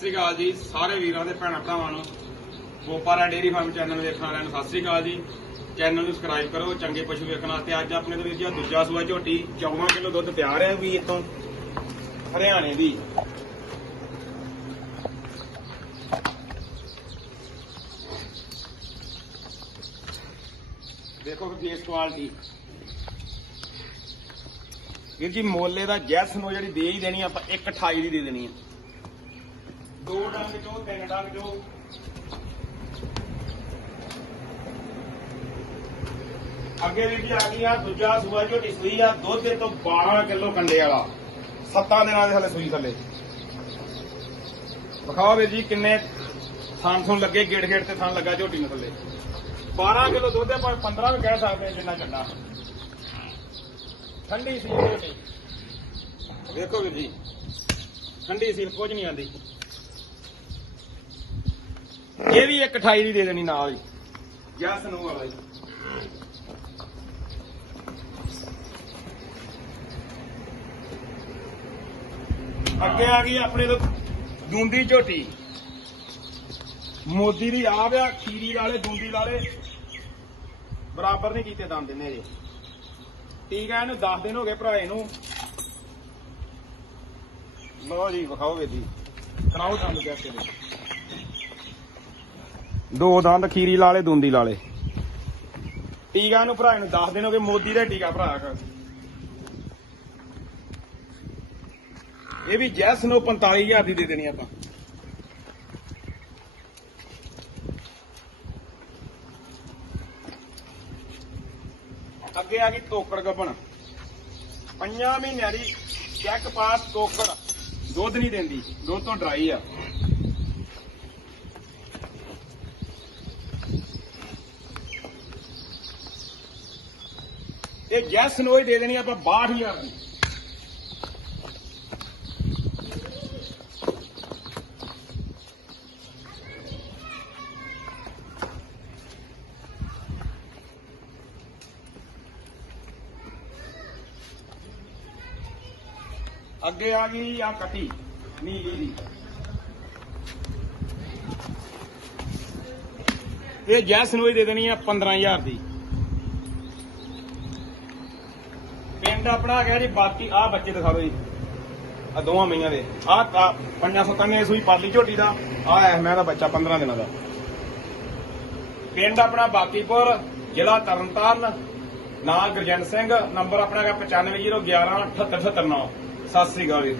ਸ੍ਰੀ ਅਕਾਲ ਜੀ, ਸਾਰੇ ਵੀਰਾਂ ਦੇ ਭੈਣਾਂ ਭਰਾਵਾਂ ਨੂੰ। ਗੋਪਾਲਾ ਡੇਰੀ ਫਾਰਮ ਚੈਨਲ ਵੇਖਣ ਵਾਲਿਆਂ ਨੂੰ ਸਤਿ ਸ੍ਰੀ ਅਕਾਲ ਜੀ। ਚੈਨਲ ਨੂੰ ਸਬਸਕ੍ਰਾਈਬ ਕਰੋ, ਚੰਗੇ ਪਸ਼ੂ ਵੇਖਣ ਵਾਸਤੇ। ਅੱਜ ਆਪਣੇ ਤੋਂ ਵੀਰ ਦੂਜਾ ਸੂਆ ਝੋਟੀ 14 ਕਿਲੋ ਦੁੱਧ ਤਿਆਰ ਹੈ ਵੀ ਇਤੋਂ ਹਰਿਆਣੇ ਦੀ। ਦੇਖੋ ਫੇਸ ਕੁਆਲਿਟੀ ਵੀਰ ਜੀ, ਮੋਲੇ ਦਾ ਜੈਸ ਨੂੰ ਜਿਹੜੀ ਦੇ ਹੀ ਦੇਣੀ ਆਪਾਂ 1.28 ਦੀ ਦੇ ਦੇਣੀ ਹੈ ਦੋ ਡੰਗ ਜੋ, ਤਿੰਨ ਡੰਗ ਜੋ। ਅੱਗੇ ਵੀ ਜੀ ਆ ਗਈ ਆ, ਦੂਜਾ ਸੂਆ ਝੋਟੀ ਸੂਈ ਆ, ਦੁੱਧ ਦੇ ਤੋਂ 12 ਕਿਲੋ ਕੰਡੇ ਵਾਲਾ। ਸੱਤਾਂ ਦਿਨਾਂ ਦੇ ਥੱਲੇ ਸੂਈ ਥੱਲੇ। ਵਿਖਾਓ ਵੀਰ ਜੀ ਕਿੰਨੇ ਥਾਂ ਥੋਂ ਲੱਗੇ, ਗੇੜ ਗੇੜ ਤੇ ਥਾਂ ਲੱਗਾ ਝੋਟੀ ਨੂੰ ਥੱਲੇ। 12 ਕਿਲੋ ਦੁੱਧ ਹੈ, ਪਰ 15 ਵੀ ਕਹਿ ਸਕਦੇ ਆ ਜਿੰਨਾ ਚੰਗਾ। ਠੰਡੀ ਸੀ ਝੋਟੀ। ਵੇਖੋ ਵੀਰ ਜੀ, ਠੰਡੀ ਸੀ, ਕੁਝ ਨਹੀਂ ਆਂਦੀ। ਇਹ ਵੀ ਇੱਕ 28 ਦੀ ਦੇ ਦੇਣੀ ਨਾਲ ਹੀ। ਜਸ ਨੂੰ ਵਾਲਾ ਜੀ। ਅੱਗੇ ਆ ਗਈ ਆਪਣੇ ਤੋਂ ਦੂੰਦੀ ਝੋਟੀ। ਮੋਦੀ ਦੀ ਆ ਵਿਆ, ਖੀਰੀ ਵਾਲੇ, ਦੂੰਦੀ ਵਾਲੇ। ਬਰਾਬਰ ਨਹੀਂ ਕੀਤੇ ਦੰਦ ਦਿੰਨੇ ਜੇ। ਠੀਕ ਹੈ ਇਹਨੂੰ 10 ਦਿਨ ਹੋ ਗਏ ਭਰਾ ਨੂੰ ਲਓ ਜੀ, ਵਿਖਾਓ ਵੇਦੀ ਕਰਾਓ ਦੰਦ ਚੈੱਕ ਕੇ ਦੋ ਦੰਦ, ਖੀਰੀ ਲਾਲੇ ਦੂੰਦੀ ਲਾਲੇ ਟੀਕਾ ਨੂੰ ਭਰਾਏ ਨੂੰ 10 ਦਿਨ ਮੋਦੀ ਦਾ ਟੀਕਾ ਭਰਾ ਇਹ ਵੀ ਜੈਸ ਨੂੰ 45000 ਦੀ ਦੇ ਦੇਣੀ ਆਪਾਂ। ਅੱਗੇ ਆ ਗਈ ਟੋਕੜ ਗੱਬਣ। ਪੰਜਾਂ ਮਹੀਨਿਆਂ ਦੀ ਚੈੱਕ ਪਾਸ ਟੋਕੜ ਦੁੱਧ ਨਹੀਂ ਦਿੰਦੀ, ਦੁੱਧ ਤੋਂ ਡਰਾਈ ਆ। ਇਹ ਜੈਸ ਨੂੰ ਹੀ ਦੇ ਦੇਣੀ ਆਪਾਂ 62000 ਦੀ। ਅੱਗੇ ਆ ਗਈ ਆ ਕੱਟੀ ਨੀਲੀ ਦੀ। ਇਹ ਜੈਸ ਨੂੰ ਹੀ ਦੇ ਦੇਣੀ ਆ 15000 ਦੀ। ਪਿੰਡ ਆਪਣਾ ਗਿਆ ਜੀ, ਬਾਕੀ ਆ ਬੱਚੇ ਦਿਖਾ ਦਿਓ ਜੀ। ਆ ਦੋਵਾਂ ਮਈਆਂ ਦੇ। ਆ ਪੰਜਾਂ ਸੱਤਾਂ ਨੇ ਸੂਈ ਪਾਲੀ ਝੋਟੀ ਦਾ ਆ ਐ ਮੈਂ ਦਾ ਬੱਚਾ 15 ਦਿਨਾਂ ਦਾ। ਪਿੰਡ ਆਪਣਾ ਬਾਕੀਪੁਰ, ਜ਼ਿਲ੍ਹਾ ਤਰਨਤਾਰਨ ਨਾਂ ਗੁਰਜੰਟ ਸਿੰਘ, ਨੰਬਰ ਆਪਣਾ ਹੈਗਾ 9501 7879 ਸਤਿ ਸ੍ਰੀ ਅਕਾਲ ਜੀ।